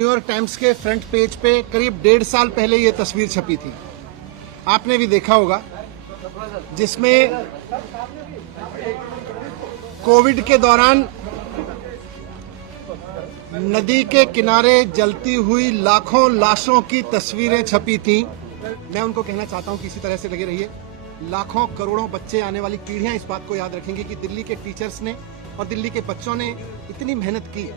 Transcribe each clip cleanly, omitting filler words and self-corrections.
New York times के front page पे करीब 1.5 साल पहले ये तस्वीर छपी थी। आपने भी देखा होगा, जिसमें कोविड के दौरान नदी के किनारे जलती हुई लाखों लाशों की तस्वीरें छपी थी। मैं उनको कहना चाहता हूं कि इसी तरह से लगे रहिए। लाखों करोड़ों बच्चे, आने वाली पीढ़ियां इस बात को याद रखेंगी कि दिल्ली के टीचर्स ने और दिल्ली के बच्चों ने इतनी मेहनत की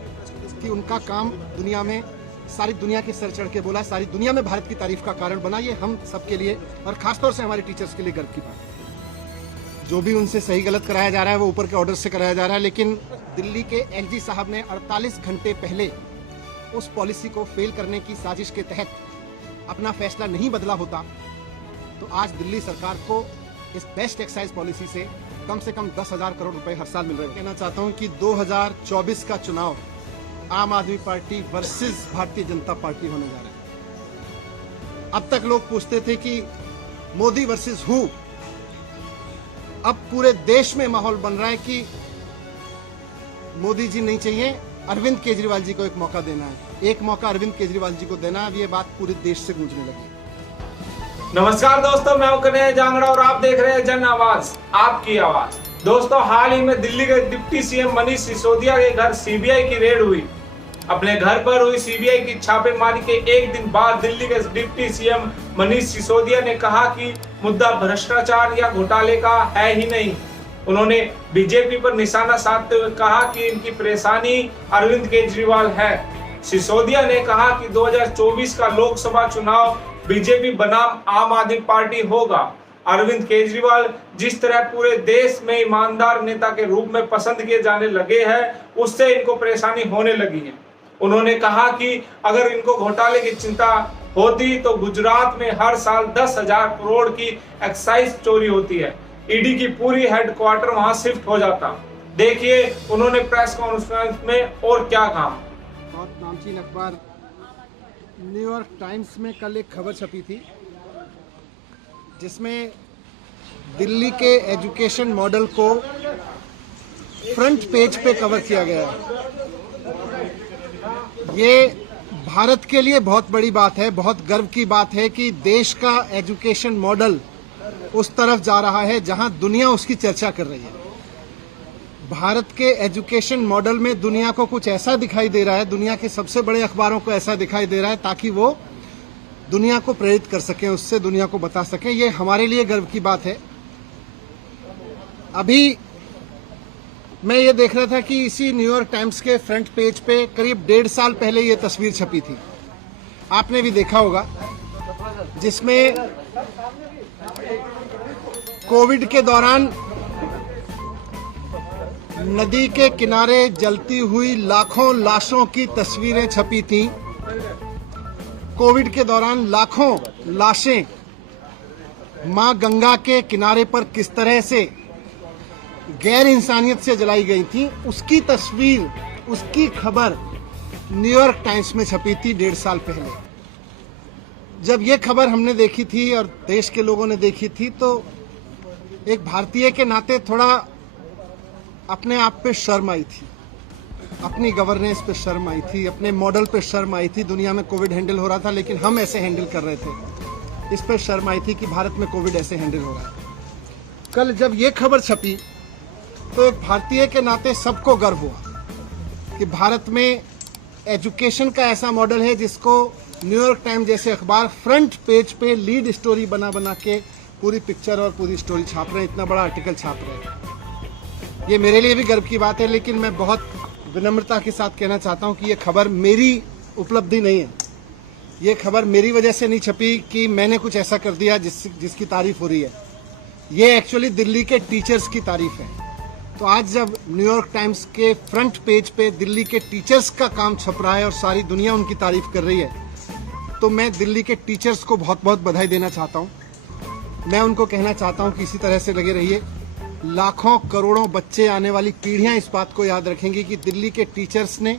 कि उनका काम दुनिया में, सारी दुनिया के सर चढ़ के बोला, सारी दुनिया में भारत की तारीफ का कारण बना। ये हम सबके लिए और खासतौर से हमारे टीचर्स के लिए गर्व की बात है। जो भी उनसे सही गलत कराया जा रहा है वो ऊपर के ऑर्डर से कराया जा रहा है, लेकिन दिल्ली के एलजी साहब ने 48 घंटे पहले उस पॉलिसी को फेल करने की साजिश के तहत अपना फैसला नहीं बदला होता तो आज दिल्ली सरकार को इस बेस्ट एक्साइज पॉलिसी से कम 10,000 करोड़ रुपए हर साल मिल रहे हैं। कहना चाहता हूं कि 2024 का चुनाव आम आदमी party versus Bharatiya Janata party होने जा रहा है। अब तक लोग पूछते थे कि मोदी वर्सेस हु। अब पूरे देश में माहौल बन रहा है कि मोदी जी नहीं चाहिए, अरविंद केजरीवाल जी को एक मौका देना है। एक मौका अरविंद केजरीवाल जी को देना है। अब ये बात पूरे देश से गूंजने लगी। नमस्कार दोस्तों, मैं हूं कन्हैया जांगड़ा और आप देख रहे हैं जन आवाज, आपकी आवाज। दोस्तों, हाल ही में दिल्ली के डिप्टी सीएम मनीष सिसोदिया के घर सीबीआई की रेड हुई। अपने घर पर हुई सीबीआई की छापेमारी के एक दिन बाद दिल्ली के डिप्टी सीएम मनीष सिसोदिया ने कहा कि मुद्दा भ्रष्टाचार या घोटाले का है ही नहीं। उन्होंने बीजेपी पर निशाना साधते हुए कहा कि इनकी परेशानी अरविंद केजरीवाल है। सिसोदिया ने कहा कि 2024 का लोकसभा चुनाव बीजेपी बनाम आम आदमी पार्टी होगा। अरविंद केजरीवाल जिस तरह पूरे देश में ईमानदार नेता के रूप में पसंद किए जाने लगे हैं, उससे इनको परेशानी होने लगी है। उन्होंने कहा कि अगर इनको घोटाले की चिंता होती तो गुजरात में हर साल 10,000 करोड़ की एक्साइज चोरी होती है। ईडी की पूरी हेडक्वार्टर वहां शिफ्ट हो जाता। देखिए उन्होंने प्रेस कॉन्फ्रेंस में और क्या कहा। बहुत नामचीन अखबार न्यूयॉर्क टाइम्स में कल एक खबर छपी थी जिसमें दिल्ली के एजुकेशन मॉडल को फ्रंट पेज पे कवर किया गया है। ये भारत के लिए बहुत बड़ी बात है, बहुत गर्व की बात है कि देश का एजुकेशन मॉडल उस तरफ जा रहा है जहां दुनिया उसकी चर्चा कर रही है। भारत के एजुकेशन मॉडल में दुनिया को कुछ ऐसा दिखाई दे रहा है, दुनिया के सबसे बड़े अखबारों को ऐसा दिखाई दे रहा है ताकि वो दुनिया को प्रेरित कर सकें, उससे दुनिया को बता सकें। ये हमारे लिए गर्व की बात है। अभी मैं ये देख रहा था कि इसी न्यूयॉर्क टाइम्स के फ्रंट पेज पे करीब 1.5 साल पहले ये तस्वीर छपी थी। आपने भी देखा होगा, जिसमें कोविड के दौरान नदी के किनारे जलती हुई लाखों लाशों की तस्वीरें छपी थी। कोविड के दौरान लाखों लाशें मां गंगा के किनारे पर किस तरह से गैर इंसानियत से जलाई गई थी, उसकी तस्वीर, उसकी खबर न्यूयॉर्क टाइम्स में छपी थी 1.5 साल पहले। जब ये खबर हमने देखी थी और देश के लोगों ने देखी थी तो एक भारतीय के नाते थोड़ा अपने आप पे शर्म आई थी, अपनी गवर्नेंस पे शर्म आई थी, अपने मॉडल पे शर्म आई थी। दुनिया में कोविड हैंडल हो रहा था लेकिन हम ऐसे हैंडल कर रहे थे, इस पे शर्म आई थी कि भारत में कोविड ऐसे हैंडल हो रहा है। कल जब ये खबर छपी तो एक भारतीय के नाते सबको गर्व हुआ कि भारत में एजुकेशन का ऐसा मॉडल है जिसको न्यूयॉर्क टाइम्स जैसे अखबार फ्रंट पेज पे लीड स्टोरी बना बना के पूरी पिक्चर और पूरी स्टोरी छाप रहे हैं, इतना बड़ा आर्टिकल छाप रहे हैं। ये मेरे लिए भी गर्व की बात है, लेकिन मैं बहुत विनम्रता के साथ कहना चाहता हूं कि ये खबर मेरी उपलब्धि नहीं है। ये खबर मेरी वजह से नहीं छपी कि मैंने कुछ ऐसा कर दिया जिसकी तारीफ हो रही है। ये एक्चुअली दिल्ली के टीचर्स की तारीफ है। तो आज जब न्यूयॉर्क टाइम्स के फ्रंट पेज पे दिल्ली के टीचर्स का काम छप रहा है और सारी दुनिया उनकी तारीफ कर रही है, तो मैं दिल्ली के टीचर्स को बहुत बहुत बधाई देना चाहता हूँ। मैं उनको कहना चाहता हूँ कि इसी तरह से लगे रहिए। लाखों करोड़ों बच्चे, आने वाली पीढ़ियां इस बात को याद रखेंगी कि दिल्ली के टीचर्स ने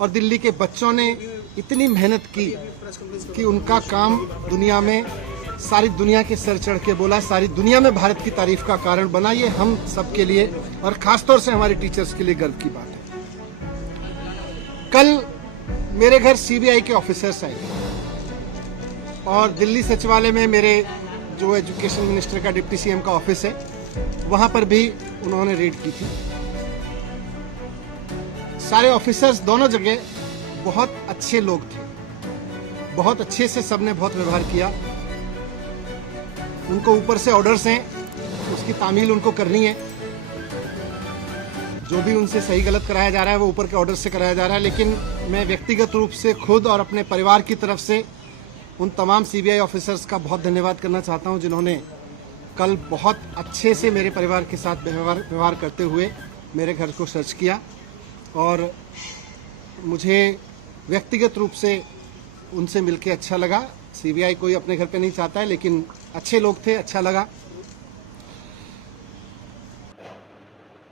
और दिल्ली के बच्चों ने इतनी मेहनत की कि उनका काम दुनिया में, सारी दुनिया के सर चढ़ के बोला, सारी दुनिया में भारत की तारीफ का कारण बना। ये हम सबके लिए और खासतौर से हमारे टीचर्स के लिए गर्व की बात है। कल मेरे घर सीबीआई के ऑफिसर्स आए और दिल्ली सचिवालय में मेरे जो एजुकेशन मिनिस्टर का डिप्टी सीएम का ऑफिस है वहां पर भी उन्होंने रेड की थी। सारे ऑफिसर्स दोनों जगह बहुत अच्छे लोग थे, बहुत अच्छे से सबने बहुत व्यवहार किया। उनको ऊपर से ऑर्डर्स हैं, उसकी तामील उनको करनी है। जो भी उनसे सही गलत कराया जा रहा है वो ऊपर के ऑर्डर से कराया जा रहा है, लेकिन मैं व्यक्तिगत रूप से खुद और अपने परिवार की तरफ से उन तमाम सीबीआई ऑफिसर्स का बहुत धन्यवाद करना चाहता हूं जिन्होंने कल बहुत अच्छे से मेरे परिवार के साथ व्यवहार करते हुए मेरे घर को सर्च किया। और मुझे व्यक्तिगत रूप से उनसे मिलके अच्छा लगा। सीबीआई कोई अपने घर पे नहीं चाहता है, लेकिन अच्छे लोग थे, अच्छा लगा।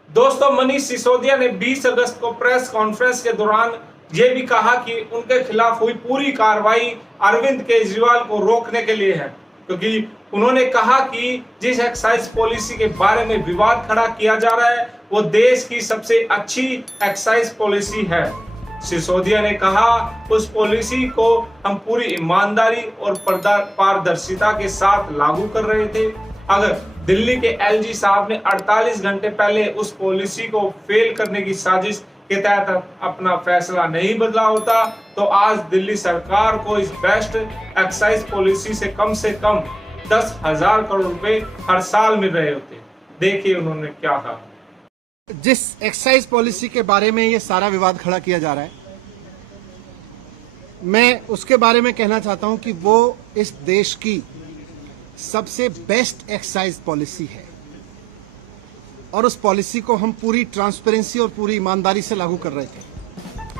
दोस्तों, मनीष सिसोदिया ने 20 अगस्त को प्रेस कॉन्फ्रेंस के दौरान ये भी कहा कि उनके खिलाफ हुई पूरी कार्रवाई अरविंद केजरीवाल को रोकने के लिए है, क्योंकि उन्होंने कहा कि जिस एक्साइज पॉलिसी के बारे में विवाद खड़ा किया जा रहा है वो देश की सबसे अच्छी एक्साइज पॉलिसी है। सिसोदिया ने कहा उस पॉलिसी को हम पूरी ईमानदारी और पारदर्शिता के साथ लागू कर रहे थे। अगर दिल्ली के एलजी साहब ने 48 घंटे पहले उस पॉलिसी को फेल करने की साजिश के तहत अपना फैसला नहीं बदला होता तो आज दिल्ली सरकार को इस बेस्ट एक्साइज पॉलिसी से कम 10,000 करोड़ रुपए हर साल मिल रहे होते। देखिए उन्होंने क्या कहा। जिस एक्साइज पॉलिसी के बारे में ये सारा विवाद खड़ा किया जा रहा है, मैं उसके बारे में कहना चाहता हूं कि वो इस देश की सबसे बेस्ट एक्साइज पॉलिसी है और उस पॉलिसी को हम पूरी ट्रांसपेरेंसी और पूरी ईमानदारी से लागू कर रहे थे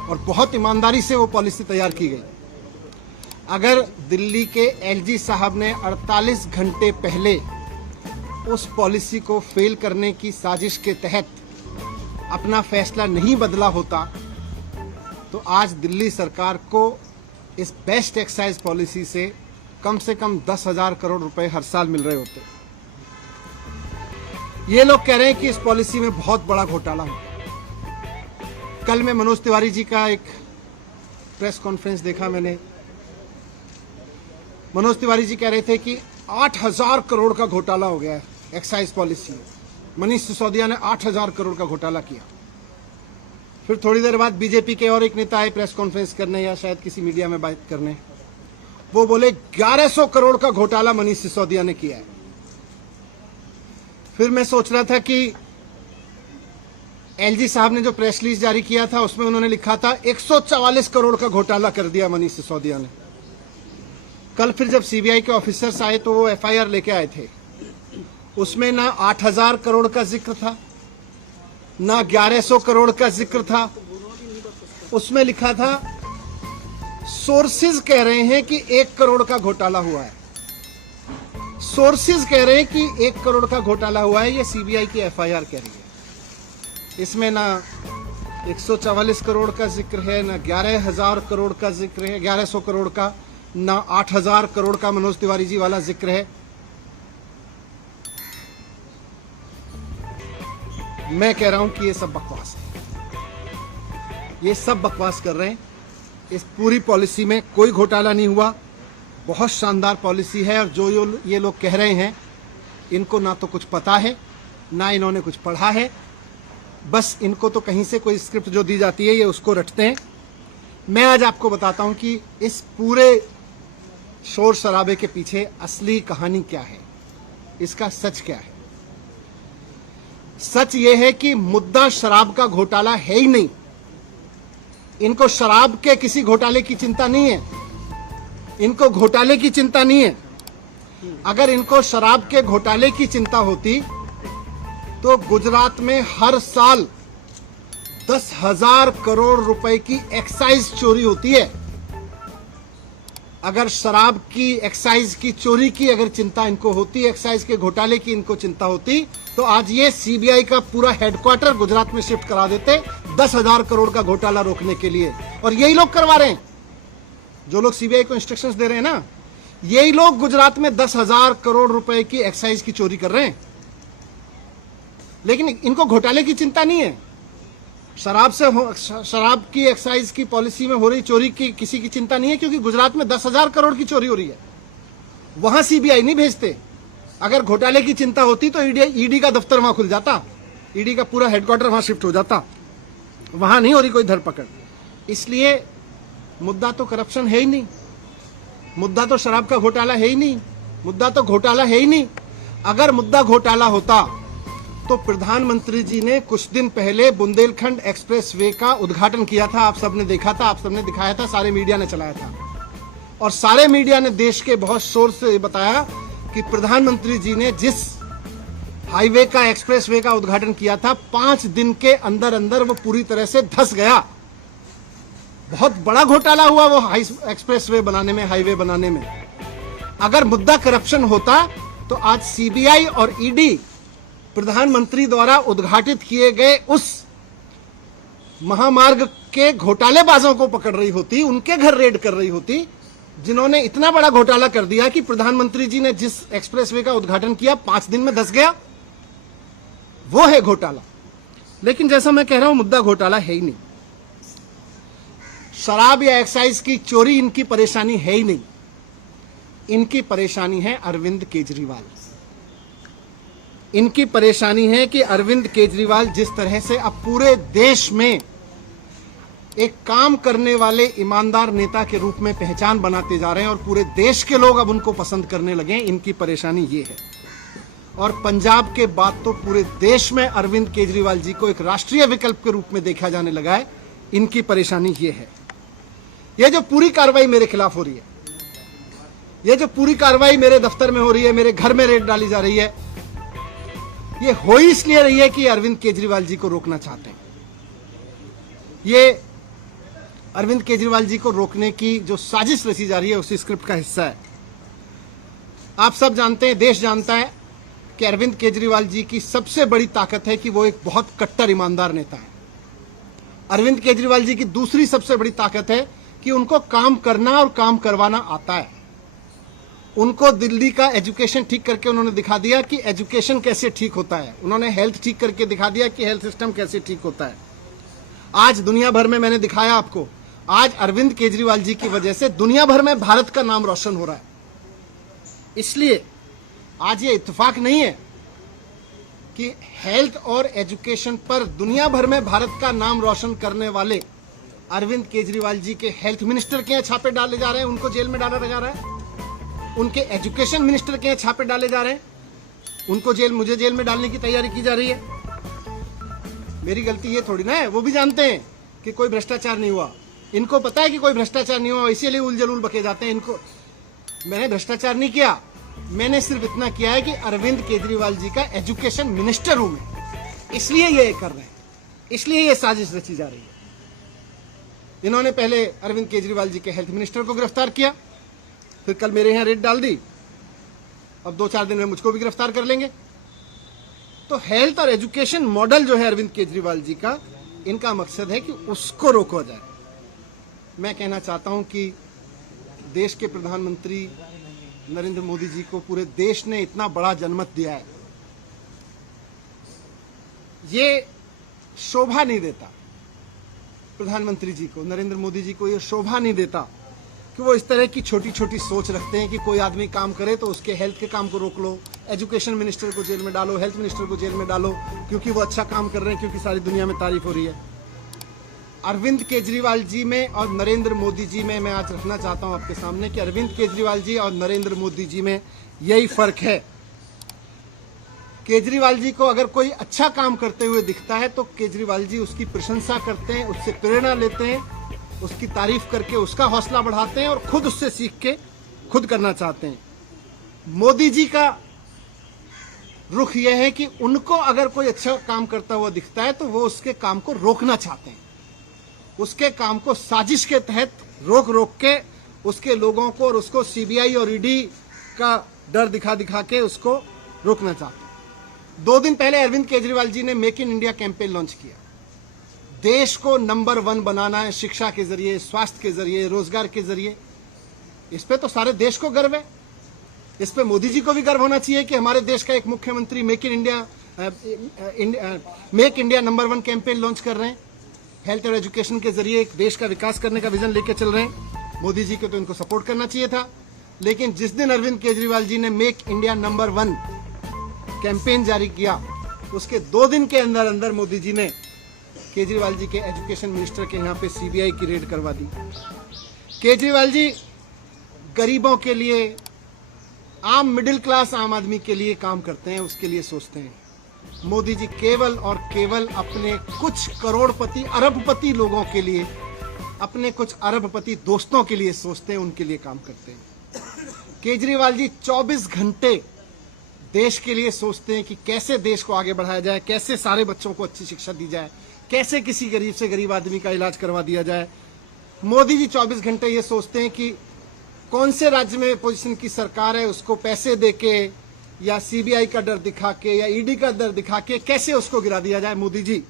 और बहुत ईमानदारी से वो पॉलिसी तैयार की गई। अगर दिल्ली के एलजी साहब ने 48 घंटे पहले उस पॉलिसी को फेल करने की साजिश के तहत अपना फैसला नहीं बदला होता तो आज दिल्ली सरकार को इस बेस्ट एक्साइज पॉलिसी से कम 10,000 करोड़ रुपए हर साल मिल रहे होते। ये लोग कह रहे हैं कि इस पॉलिसी में बहुत बड़ा घोटाला हो। कल मैं मनोज तिवारी जी का एक प्रेस कॉन्फ्रेंस देखा मैंने। मनोज तिवारी जी कह रहे थे कि 8,000 करोड़ का घोटाला हो गया है एक्साइज पॉलिसी में। मनीष सिसोदिया ने 8,000 करोड़ का घोटाला किया। फिर थोड़ी देर बाद बीजेपी के और एक नेता आए प्रेस कॉन्फ्रेंस करने या शायद किसी मीडिया में बात करने, वो बोले 1100 करोड़ का घोटाला मनीष सिसोदिया ने किया है। फिर मैं सोच रहा था कि एलजी साहब ने जो प्रेस रिलीज जारी किया था उसमें उन्होंने लिखा था 144 करोड़ का घोटाला कर दिया मनीष सिसोदिया ने। कल फिर जब सीबीआई के ऑफिसर्स आए तो वो एफआईआर लेके आए थे, उसमें ना 8,000 करोड़ का जिक्र था ना 1100 करोड़ का जिक्र था। उसमें लिखा था सोर्सेज कह रहे हैं कि 1 करोड़ का घोटाला हुआ है। सोर्सेज कह रहे हैं कि 1 करोड़ का घोटाला हुआ है, ये सीबीआई की एफआईआर कह रही है। इसमें ना 144 करोड़ का जिक्र है, ना 11,000 करोड़ का जिक्र है, 1100 करोड़ का, ना 8,000 करोड़ का मनोज तिवारी जी वाला जिक्र है। मैं कह रहा हूं कि ये सब बकवास है। ये सब बकवास कर रहे हैं। इस पूरी पॉलिसी में कोई घोटाला नहीं हुआ। बहुत शानदार पॉलिसी है और जो ये लोग कह रहे हैं इनको ना तो कुछ पता है ना इन्होंने कुछ पढ़ा है। बस इनको तो कहीं से कोई स्क्रिप्ट जो दी जाती है ये उसको रटते हैं। मैं आज आपको बताता हूं कि इस पूरे शोर शराबे के पीछे असली कहानी क्या है, इसका सच क्या है। सच ये है कि मुद्दा शराब का घोटाला है ही नहीं। इनको शराब के किसी घोटाले की चिंता नहीं है, इनको घोटाले की चिंता नहीं है। अगर इनको शराब के घोटाले की चिंता होती तो गुजरात में हर साल 10,000 करोड़ रुपए की एक्साइज चोरी होती है। अगर शराब की एक्साइज की चोरी की अगर चिंता इनको होती, एक्साइज के घोटाले की इनको चिंता होती, तो आज ये सीबीआई का पूरा हेडक्वार्टर गुजरात में शिफ्ट करा देते 10,000 करोड़ का घोटाला रोकने के लिए। और यही लोग करवा रहे हैं, जो लोग सीबीआई को इंस्ट्रक्शंस दे रहे हैं ना, यही लोग गुजरात में 10,000 करोड़ रुपए की एक्साइज की चोरी कर रहे हैं। लेकिन इनको घोटाले की चिंता नहीं है। शराब की एक्साइज की पॉलिसी में हो रही चोरी की किसी की चिंता नहीं है, क्योंकि गुजरात में 10,000 करोड़ की चोरी हो रही है, वहां सीबीआई नहीं भेजते। अगर घोटाले की चिंता होती तो ईडी का दफ्तर वहां खुल जाता, ईडी का पूरा हेडक्वार्टर वहां शिफ्ट हो जाता, वहां नहीं हो रही कोई धरपकड़। इसलिए मुद्दा तो करप्शन है ही नहीं, मुद्दा तो शराब का घोटाला है ही नहीं, मुद्दा तो घोटाला है ही नहीं। अगर मुद्दा घोटाला होता तो प्रधानमंत्री जी ने कुछ दिन पहले बुंदेलखंड एक्सप्रेसवे का उद्घाटन किया था, आप सबने देखा था, आप सबने दिखाया था, सारे मीडिया ने चलाया था, और सारे मीडिया ने देश के बहुत शोर से बताया कि प्रधानमंत्री जी ने जिस हाईवे का एक्सप्रेसवे का उद्घाटन किया था 5 दिन के अंदर अंदर वो पूरी तरह से धंस गया। बहुत बड़ा घोटाला हुआ वो एक्सप्रेसवे बनाने में, हाईवे बनाने में। अगर मुद्दा करप्शन होता तो आज सीबीआई और ईडी प्रधानमंत्री द्वारा उद्घाटित किए गए उस महामार्ग के घोटालेबाजों को पकड़ रही होती, उनके घर रेड कर रही होती, जिन्होंने इतना बड़ा घोटाला कर दिया कि प्रधानमंत्री जी ने जिस एक्सप्रेसवे का उद्घाटन किया 5 दिन में धंस गया। वो है घोटाला। लेकिन जैसा मैं कह रहा हूं, मुद्दा घोटाला है ही नहीं। शराब या एक्साइज की चोरी इनकी परेशानी है ही नहीं, इनकी परेशानी है अरविंद केजरीवाल। इनकी परेशानी है कि अरविंद केजरीवाल जिस तरह से अब पूरे देश में एक काम करने वाले ईमानदार नेता के रूप में पहचान बनाते जा रहे हैं और पूरे देश के लोग अब उनको पसंद करने लगे हैं, इनकी परेशानी ये है। और पंजाब के बाद तो पूरे देश में अरविंद केजरीवाल जी को एक राष्ट्रीय विकल्प के रूप में देखा जाने लगा है, इनकी परेशानी ये है। ये जो पूरी कार्रवाई मेरे खिलाफ हो रही है, ये जो पूरी कार्रवाई मेरे दफ्तर में हो रही है, मेरे घर में रेड डाली जा रही है, ये हो ही इसलिए रही है कि अरविंद केजरीवाल जी को रोकना चाहते हैं। ये अरविंद केजरीवाल जी को रोकने की जो साजिश रची जा रही है उसी स्क्रिप्ट का हिस्सा है। आप सब जानते हैं, देश जानता है कि अरविंद केजरीवाल जी की सबसे बड़ी ताकत है कि वो एक बहुत कट्टर ईमानदार नेता है। अरविंद केजरीवाल जी की दूसरी सबसे बड़ी ताकत है कि उनको काम करना और काम करवाना आता है। उनको दिल्ली का एजुकेशन ठीक करके उन्होंने दिखा दिया कि एजुकेशन कैसे ठीक होता है, उन्होंने हेल्थ ठीक करके दिखा दिया कि हेल्थ सिस्टम कैसे ठीक होता है। आज दुनिया भर में मैंने दिखाया आपको, आज अरविंद केजरीवाल जी की वजह से दुनिया भर में भारत का नाम रोशन हो रहा है। इसलिए आज ये इत्तेफाक नहीं है कि हेल्थ और एजुकेशन पर दुनिया भर में भारत का नाम रोशन करने वाले अरविंद केजरीवाल जी के हेल्थ मिनिस्टर के यहाँ छापे डाले जा रहे हैं, उनको जेल में डाला जा रहा है। उनके एजुकेशन मिनिस्टर के यहाँ छापे डाले जा रहे हैं, उनको मुझे जेल में डालने की तैयारी की जा रही है। मेरी गलती ये थोड़ी ना है, वो भी जानते हैं कि कोई भ्रष्टाचार नहीं हुआ, इनको पता है कि कोई भ्रष्टाचार नहीं हुआ, इसीलिए उलझुल बके जाते हैं। इनको मैंने भ्रष्टाचार नहीं किया, मैंने सिर्फ इतना किया है कि अरविंद केजरीवाल जी का एजुकेशन मिनिस्टर हूं मैं, इसलिए ये कर रहे हैं, इसलिए ये साजिश रची जा रही है। इन्होंने पहले अरविंद केजरीवाल जी के हेल्थ मिनिस्टर को गिरफ्तार किया, फिर कल मेरे यहाँ रेड डाल दी, अब 2-4 दिन में मुझको भी गिरफ्तार कर लेंगे। तो हेल्थ और एजुकेशन मॉडल जो है अरविंद केजरीवाल जी का, इनका मकसद है कि उसको रोका जाए। मैं कहना चाहता हूं कि देश के प्रधानमंत्री नरेंद्र मोदी जी को पूरे देश ने इतना बड़ा जनमत दिया है, ये शोभा नहीं देता प्रधानमंत्री जी को, नरेंद्र मोदी जी को ये शोभा नहीं देता कि वो इस तरह की छोटी छोटी सोच रखते हैं कि कोई आदमी काम करे तो उसके हेल्थ के काम को रोक लो, एजुकेशन मिनिस्टर को जेल में डालो, हेल्थ मिनिस्टर को जेल में डालो, क्योंकि वो अच्छा काम कर रहे हैं, क्योंकि सारी दुनिया में तारीफ हो रही है। अरविंद केजरीवाल जी में और नरेंद्र मोदी जी में मैं आज रखना चाहता हूं आपके सामने कि अरविंद केजरीवाल जी और नरेंद्र मोदी जी में यही फर्क है। केजरीवाल जी को अगर कोई अच्छा काम करते हुए दिखता है तो केजरीवाल जी उसकी प्रशंसा करते हैं, उससे प्रेरणा लेते हैं, उसकी तारीफ करके उसका हौसला बढ़ाते हैं और खुद उससे सीख के खुद करना चाहते हैं। मोदी जी का रुख यह है कि उनको अगर कोई अच्छा काम करता हुआ दिखता है तो वो उसके काम को रोकना चाहते हैं, उसके काम को साजिश के तहत रोक के उसके लोगों को और उसको सीबीआई और ईडी का डर दिखा के उसको रोकना चाहते हैं। 2 दिन पहले अरविंद केजरीवाल जी ने make in India campaign launch किया। देश को नंबर 1 बनाना है, शिक्षा के जरिए, स्वास्थ्य के जरिए, रोजगार के जरिए। इस पे तो सारे देश को गर्व है, इस पे मोदी जी को भी गर्व होना चाहिए कि हमारे देश का एक मुख्यमंत्री make India number 1 campaign launch कर रहे हैं। हेल्थ और एजुकेशन के जरिए एक देश का विकास करने का विजन लेके चल रहे हैं। मोदी जी को तो इनको सपोर्ट करना चाहिए था, लेकिन जिस दिन अरविंद केजरीवाल जी ने मेक इंडिया नंबर 1 कैंपेन जारी किया, उसके 2 दिन के अंदर अंदर मोदी जी ने केजरीवाल जी के एजुकेशन मिनिस्टर के यहाँ पे सीबीआई की रेड करवा दी। केजरीवाल जी गरीबों के लिए, आम मिडिल क्लास आम आदमी के लिए काम करते हैं, उसके लिए सोचते हैं। मोदी जी केवल और केवल अपने कुछ करोड़पति अरबपति लोगों के लिए, अपने कुछ अरबपति दोस्तों के लिए सोचते हैं, उनके लिए काम करते हैं। केजरीवाल जी 24 घंटे देश के लिए सोचते हैं कि कैसे देश को आगे बढ़ाया जाए, कैसे सारे बच्चों को अच्छी शिक्षा दी जाए, कैसे किसी गरीब से गरीब आदमी का इलाज करवा दिया जाए। मोदी जी 24 घंटे ये सोचते हैं कि कौन से राज्य में पोजीशन की सरकार है, उसको पैसे देके या सीबीआई का डर दिखा के या ईडी का डर दिखा के कैसे उसको गिरा दिया जाए। मोदी जी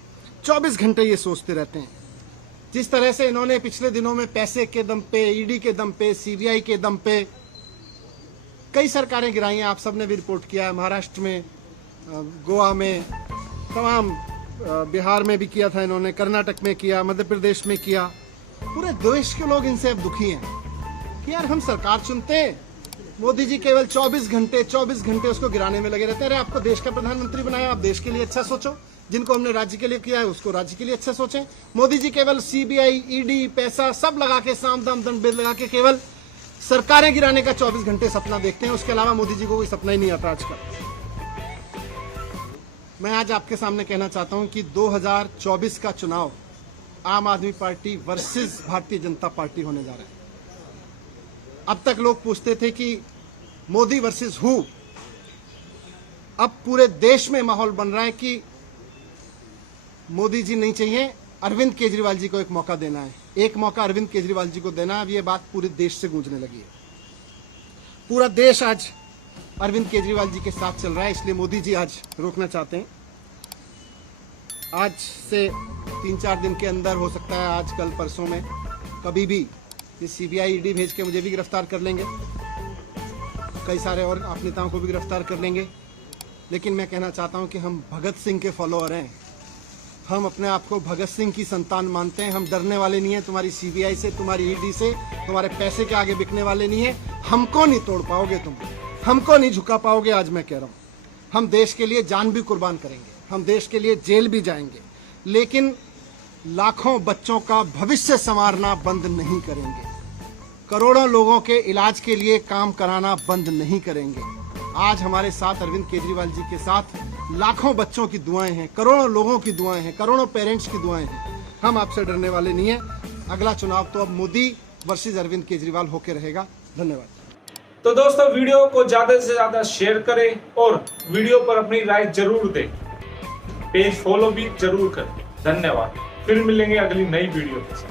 24 घंटे ये सोचते रहते हैं। जिस तरह से इन्होंने पिछले दिनों में पैसे के दम पे, ईडी के दम पे, सीबीआई के दम पे कई सरकारें गिराई हैं, आप सबने भी रिपोर्ट किया है। महाराष्ट्र में, गोवा में, तमाम बिहार में भी किया था इन्होंने, कर्नाटक में किया, मध्य प्रदेश में किया। पूरे देश के लोग इनसे अब दुखी हैं कि यार हम सरकार चुनते हैं, मोदी जी केवल 24 घंटे उसको गिराने में लगे रहते हैं। अरे आपको देश का प्रधानमंत्री बनाया, आप देश के लिए अच्छा सोचो। जिनको हमने राज्य के लिए किया है उसको राज्य के लिए अच्छा सोचें। मोदी जी केवल सीबीआई, ईडी, पैसा सब लगा के, साम दाम दंड भेद लगा के केवल सरकारें गिराने का 24 घंटे सपना देखते हैं। उसके अलावा मोदी जी को कोई सपना ही नहीं आता आजकल। मैं आज आपके सामने कहना चाहता हूं कि 2024 का चुनाव आम आदमी party versus Bharatiya Janata party होने जा रहा है। अब तक लोग पूछते थे कि मोदी वर्सेस हु। अब पूरे देश में माहौल बन रहा है कि मोदी जी नहीं चाहिए, अरविंद केजरीवाल जी को एक मौका देना है। एक मौका अरविंद केजरीवाल जी को देना है। अब ये बात पूरे देश से गूंजने लगी है। पूरा देश आज अरविंद केजरीवाल जी के साथ चल रहा है, इसलिए मोदी जी आज रोकना चाहते हैं। आज से 3-4 दिन के अंदर, हो सकता है आज, कल, परसों में, कभी भी ये सीबीआई, ईडी भेज के मुझे भी गिरफ्तार कर लेंगे, कई सारे और आप नेताओं को भी गिरफ्तार कर लेंगे। लेकिन मैं कहना चाहता हूं कि हम भगत सिंह के फॉलोअर हैं। हम अपने आप को भगत सिंह की संतान मानते हैं। हम डरने वाले नहीं हैं तुम्हारी सीबीआई से, तुम्हारी ईडी से, तुम्हारे पैसे के आगे बिकने वाले नहीं हैं। हमको नहीं तोड़ पाओगे तुम, हमको नहीं झुका पाओगे। आज मैं कह रहा हूं, हम देश के लिए जान भी कुर्बान करेंगे, हम देश के लिए जेल भी जाएंगे, लेकिन लाखों बच्चों का भविष्य संवारना बंद नहीं करेंगे। करोड़ों लोगों के इलाज के लिए काम कराना बंद नहीं करेंगे। आज हमारे साथ अरविंद केजरीवाल जी के साथ लाखों बच्चों की दुआएं हैं, करोड़ों लोगों की दुआएं हैं, करोड़ों पेरेंट्स की दुआएं हैं। हम आपसे डरने वाले नहीं हैं। अगला चुनाव तो अब मोदी वर्सेस अरविंद केजरीवाल होकर रहेगा। धन्यवाद। तो दोस्तों, वीडियो को ज्यादा से ज्यादा शेयर करें और वीडियो पर अपनी राय जरूर दें। पेज फॉलो भी जरूर करें। धन्यवाद। फिर मिलेंगे अगली नई वीडियो के साथ।